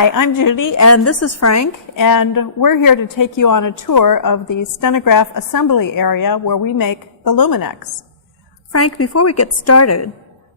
Hi, I'm Judy, and this is Frank, and we're here to take you on a tour of the stenograph assembly area where we make the Luminex. Frank, before we get started,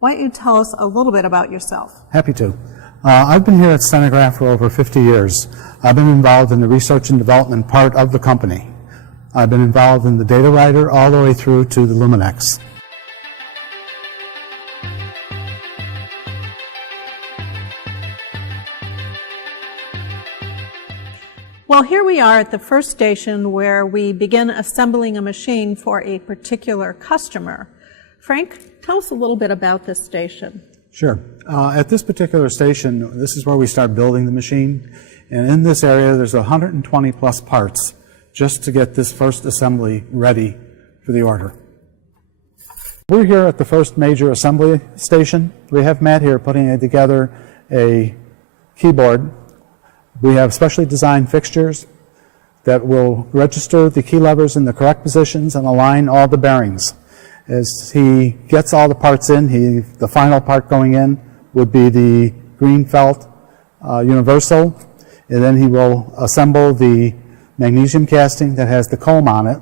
why don't you tell us a little bit about yourself? Happy to. I've been here at Stenograph for over 50 years. I've been involved in the research and development part of the company. I've been involved in the data writer all the way through to the Luminex. Well, here we are at the first station where we begin assembling a machine for a particular customer. Frank, tell us a little bit about this station. Sure. At this particular station, this is where we start building the machine. And in this area, there's 120 plus parts just to get this first assembly ready for the order. We're here at the first major assembly station. We have Matt here putting together a keyboard. We have specially designed fixtures that will register the key levers in the correct positions and align all the bearings. As he gets all the parts in, the final part going in would be the green felt universal, and then he will assemble the magnesium casting that has the comb on it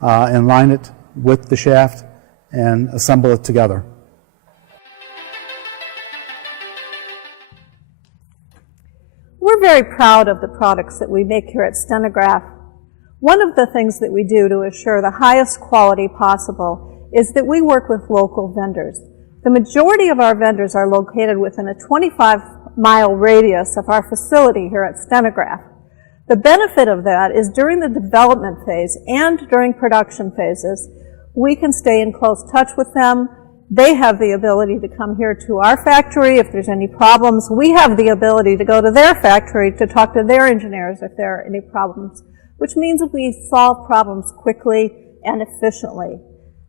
and line it with the shaft and assemble it together. We're very proud of the products that we make here at Stenograph. One of the things that we do to assure the highest quality possible is that we work with local vendors. The majority of our vendors are located within a 25-mile radius of our facility here at Stenograph. The benefit of that is during the development phase and during production phases, we can stay in close touch with them. They have the ability to come here to our factory if there's any problems. We have the ability to go to their factory to talk to their engineers if there are any problems, which means that we solve problems quickly and efficiently.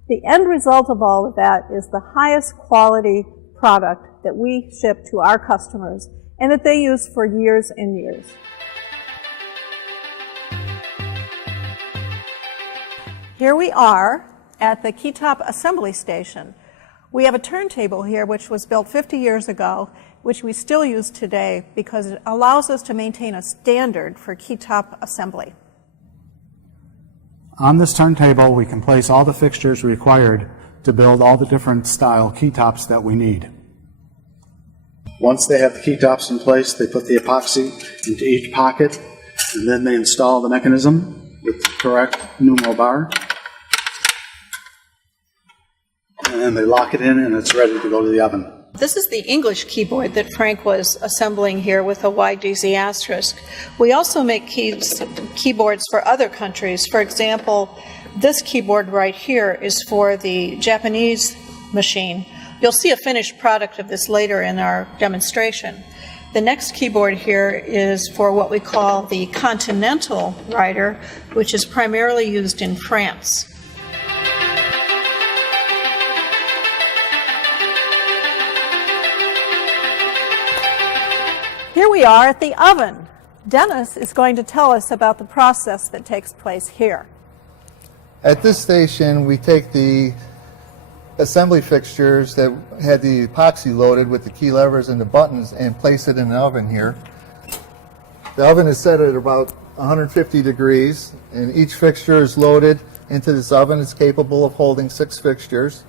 The end result of all of that is the highest quality product that we ship to our customers and that they use for years and years. Here we are at the keytop assembly station. We have a turntable here which was built 50 years ago, which we still use today because it allows us to maintain a standard for keytop assembly. On this turntable, we can place all the fixtures required to build all the different style keytops that we need. Once they have the keytops in place, they put the epoxy into each pocket, and then they install the mechanism with the correct numeral bar. And then they lock it in and it's ready to go to the oven. This is the English keyboard that Frank was assembling here with a YDZ asterisk. We also make keyboards for other countries. For example, this keyboard right here is for the Japanese machine. You'll see a finished product of this later in our demonstration. The next keyboard here is for what we call the Continental writer, which is primarily used in France. Here we are at the oven. Dennis is going to tell us about the process that takes place here. At this station, we take the assembly fixtures that had the epoxy loaded with the key levers and the buttons and place it in the oven here. The oven is set at about 150 degrees, and each fixture is loaded into this oven. It's capable of holding 6 fixtures.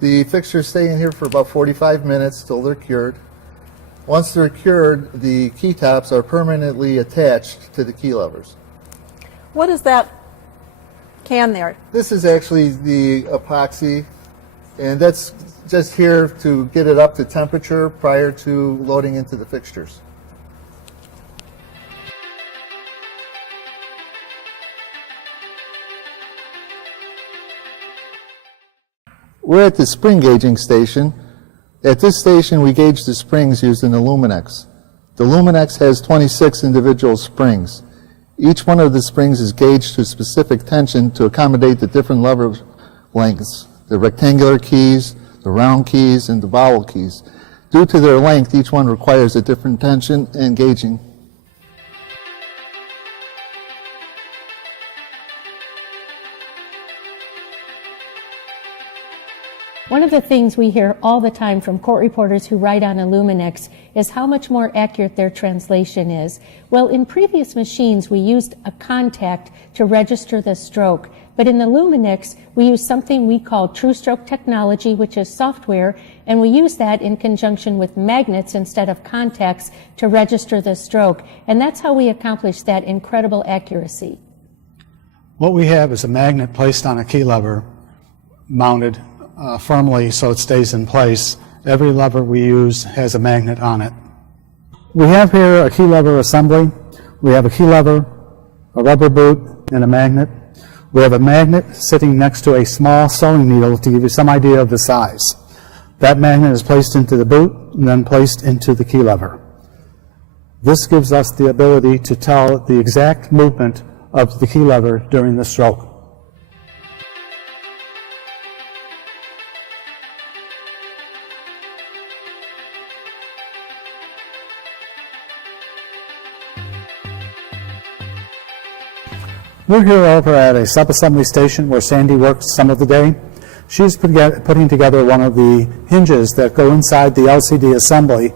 The fixtures stay in here for about 45 minutes till they're cured. Once they're cured, the key tops are permanently attached to the key levers. What is that can there? This is actually the epoxy, and that's just here to get it up to temperature prior to loading into the fixtures. We're at the spring gauging station. At this station, we gauge the springs used in the Luminex. The Luminex has 26 individual springs. Each one of the springs is gauged to a specific tension to accommodate the different lever lengths, the rectangular keys, the round keys, and the vowel keys. Due to their length, each one requires a different tension and gauging. One of the things we hear all the time from court reporters who write on a Luminex is how much more accurate their translation is. Well, in previous machines, we used a contact to register the stroke. But in the Luminex, we use something we call true stroke technology, which is software, and we use that in conjunction with magnets instead of contacts to register the stroke. And that's how we accomplish that incredible accuracy. What we have is a magnet placed on a key lever, mounted firmly so it stays in place. Every lever we use has a magnet on it. We have here a key lever assembly. We have a key lever, a rubber boot, and a magnet. We have a magnet sitting next to a small sewing needle to give you some idea of the size. That magnet is placed into the boot and then placed into the key lever. This gives us the ability to tell the exact movement of the key lever during the stroke. We're here over at a sub-assembly station where Sandy works some of the day. She's putting together one of the hinges that go inside the LCD assembly.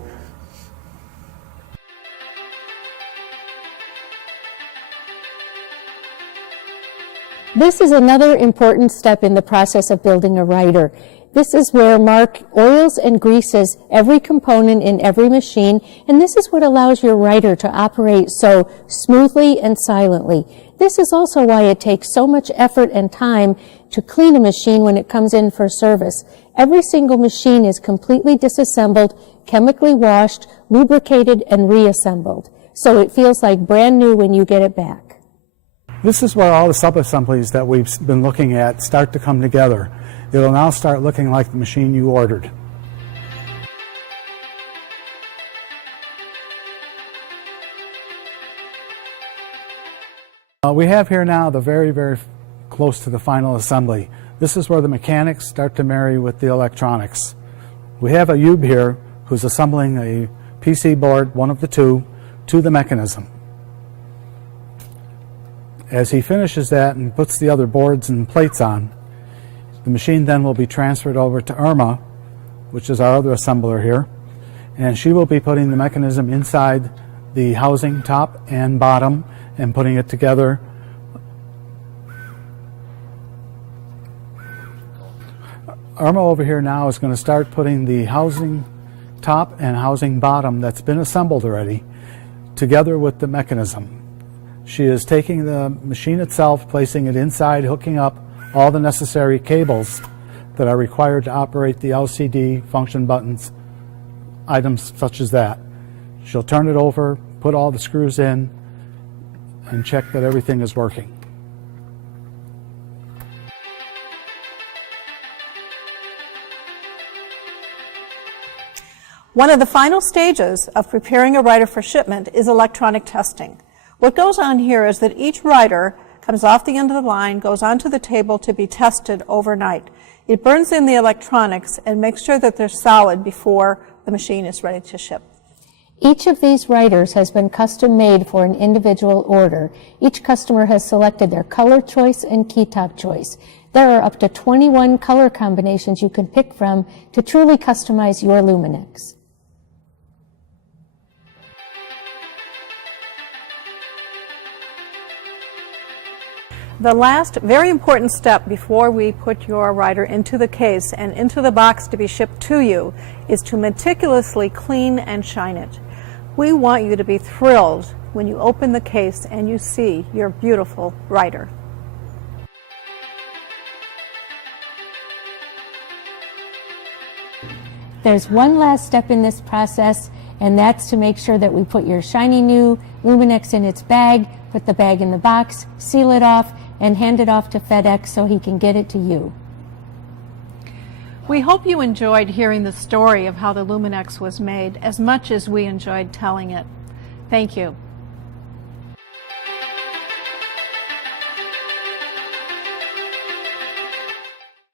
This is another important step in the process of building a writer. This is where Mark oils and greases every component in every machine, and this is what allows your writer to operate so smoothly and silently. This is also why it takes so much effort and time to clean a machine when it comes in for service. Every single machine is completely disassembled, chemically washed, lubricated, and reassembled. So it feels like brand new when you get it back. This is where all the sub-assemblies that we've been looking at start to come together. It'll now start looking like the machine you ordered. We have here now the very close to the final assembly. This is where the mechanics start to marry with the electronics. We have a Yube here who's assembling a PC board, one of the two, to the mechanism. As he finishes that and puts the other boards and plates on, the machine then will be transferred over to Irma, which is our other assembler here, and she will be putting the mechanism inside the housing top and bottom and putting it together. Irma over here now is going to start putting the housing top and housing bottom that's been assembled already together with the mechanism. She is taking the machine itself, placing it inside, hooking up all the necessary cables that are required to operate the LCD function buttons, items such as that. She'll turn it over, put all the screws in, and check that everything is working. One of the final stages of preparing a writer for shipment is electronic testing. What goes on here is that each writer comes off the end of the line, goes onto the table to be tested overnight. It burns in the electronics and makes sure that they're solid before the machine is ready to ship. Each of these writers has been custom made for an individual order. Each customer has selected their color choice and key top choice. There are up to 21 color combinations you can pick from to truly customize your Luminex. The last very important step before we put your writer into the case and into the box to be shipped to you is to meticulously clean and shine it. We want you to be thrilled when you open the case and you see your beautiful writer. There's one last step in this process, and that's to make sure that we put your shiny new Luminex in its bag, put the bag in the box, seal it off, and hand it off to FedEx so he can get it to you. We hope you enjoyed hearing the story of how the Luminex was made as much as we enjoyed telling it. Thank you.